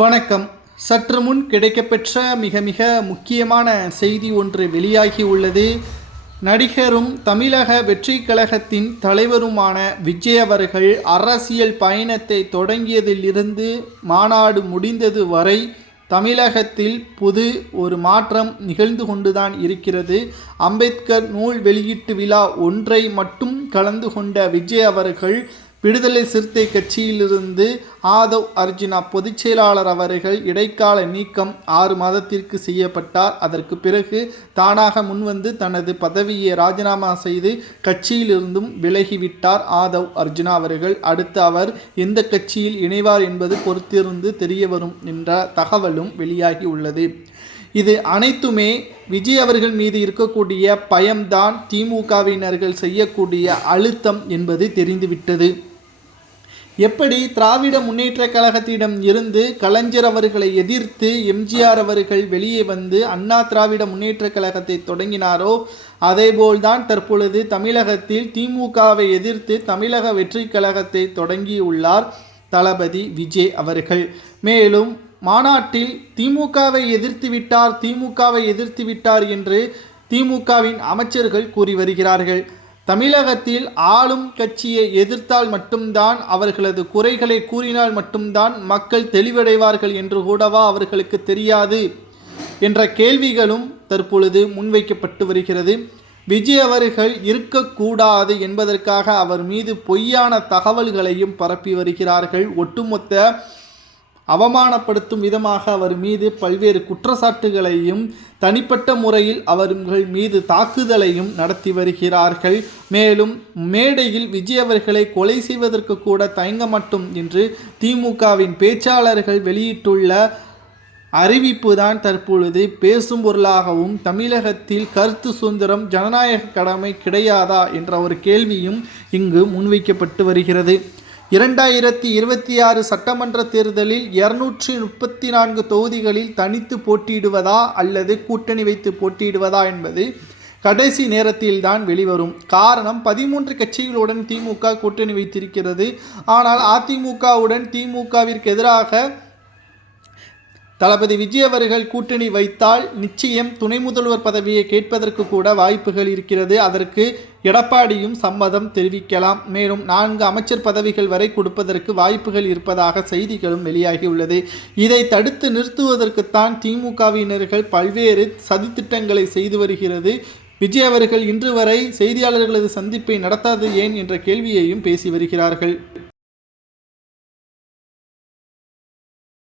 வணக்கம். சற்று முன் கிடைக்கப்பெற்ற மிக மிக முக்கியமான செய்தி ஒன்று வெளியாகி உள்ளது. நடிகரும் தமிழக வெற்றி கழகத்தின் தலைவருமான விஜய் அவர்கள் அரசியல் பயணத்தை தொடங்கியதிலிருந்து மாநாடு முடிந்தது வரை தமிழகத்தில் ஒரு மாற்றம் நிகழ்ந்து கொண்டுதான் இருக்கிறது. அம்பேத்கர் நூல் வெளியீட்டு விழா ஒன்றை மட்டும் கலந்து கொண்ட விஜய் அவர்கள் விடுதலை சிறுத்தை கட்சியிலிருந்து ஆதவ் அர்ஜுனா பொதுச் செயலாளர் அவர்கள் இடைக்கால நீக்கம் 6 மாதத்திற்கு செய்யப்பட்டார். அதற்கு பிறகு தானாக முன்வந்து தனது பதவியை ராஜினாமா செய்து கட்சியிலிருந்தும் விலகிவிட்டார் ஆதவ் அர்ஜுனா அவர்கள். அடுத்து அவர் எந்த கட்சியில் இணைவார் என்பது பொறுத்திருந்து தெரிய வரும் என்ற தகவலும் வெளியாகி உள்ளது. இது அனைத்துமே விஜய் அவர்கள் மீது இருக்கக்கூடிய பயம்தான் திமுகவினர்கள் செய்யக்கூடிய அழுத்தம் என்பது தெரிந்துவிட்டது. எப்படி திராவிட முன்னேற்ற கழகத்திடம் இருந்து கலைஞர் அவர்களை எதிர்த்து எம்ஜிஆர் அவர்கள் வெளியே வந்து அண்ணா திராவிட முன்னேற்ற கழகத்தை தொடங்கினாரோ, அதேபோல்தான் தற்பொழுது தமிழகத்தில் திமுகவை எதிர்த்து தமிழக வெற்றி கழகத்தை தொடங்கியுள்ளார் தளபதி விஜய் அவர்கள். மேலும் மாநாட்டில் திமுகவை எதிர்த்து விட்டார் என்று திமுகவின் அமைச்சர்கள் கூறி வருகிறார்கள். தமிழகத்தில் ஆளும் கட்சியை எதிர்த்தால் மட்டும்தான், அவர்களது குறைகளை கூறினால் மட்டும்தான் மக்கள் தெளிவடைவார்கள் என்று கூடவா அவர்களுக்கு தெரியாது என்ற கேள்விகளும் தற்பொழுது முன்வைக்கப்பட்டு வருகிறது. விஜய் அவர்கள் இருக்கக்கூடாது என்பதற்காக அவர் மீது பொய்யான தகவல்களையும் பரப்பி வருகிறார்கள். ஒட்டுமொத்த அவமானப்படுத்தும் விதமாக அவர் மீது பல்வேறு குற்றச்சாட்டுகளையும் தனிப்பட்ட முறையில் அவர்கள் மீது தாக்குதலையும் நடத்தி வருகிறார்கள். மேலும் மேடையில் விஜய் அவர்களை கொலை செய்வதற்கு கூட தயங்க மாட்டோம் என்று திமுகவின் பேச்சாளர்கள் வெளியிட்டுள்ள அறிவிப்பு தான் தற்பொழுது பேசும் பொருளாகவும், தமிழகத்தில் கருத்து சுதந்திரம் ஜனநாயக கடமை கிடையாதா என்ற ஒரு கேள்வியும் இங்கு முன்வைக்கப்பட்டு வருகிறது. 2026 சட்டமன்ற தேர்தலில் 234 தொகுதிகளில் தனித்து போட்டியிடுவதா அல்லது கூட்டணி வைத்து போட்டியிடுவதா என்பது கடைசி நேரத்தில்தான் வெளிவரும். காரணம், 13 கட்சிகளுடன் திமுக கூட்டணி வைத்திருக்கிறது. ஆனால் அதிமுகவுடன் திமுகவிற்கு எதிராக தளபதி விஜய் அவர்கள் கூட்டணி வைத்தால் நிச்சயம் துணை முதல்வர் பதவியை கேட்பதற்கு கூட வாய்ப்புகள் இருக்கிறது. அதற்கு எடப்பாடியும் சம்மதம் தெரிவிக்கலாம். மேலும் 4 அமைச்சர் பதவிகள் வரை கொடுப்பதற்கு வாய்ப்புகள் இருப்பதாக செய்திகளும் வெளியாகியுள்ளது. இதை தடுத்து நிறுத்துவதற்குத்தான் திமுகவினர்கள் பல்வேறு சதித்திட்டங்களை செய்து வருகிறது. விஜய் அவர்கள் இன்று வரை செய்தியாளர்களது சந்திப்பை நடத்தாது ஏன் என்ற கேள்வியையும் பேசி வருகிறார்கள்.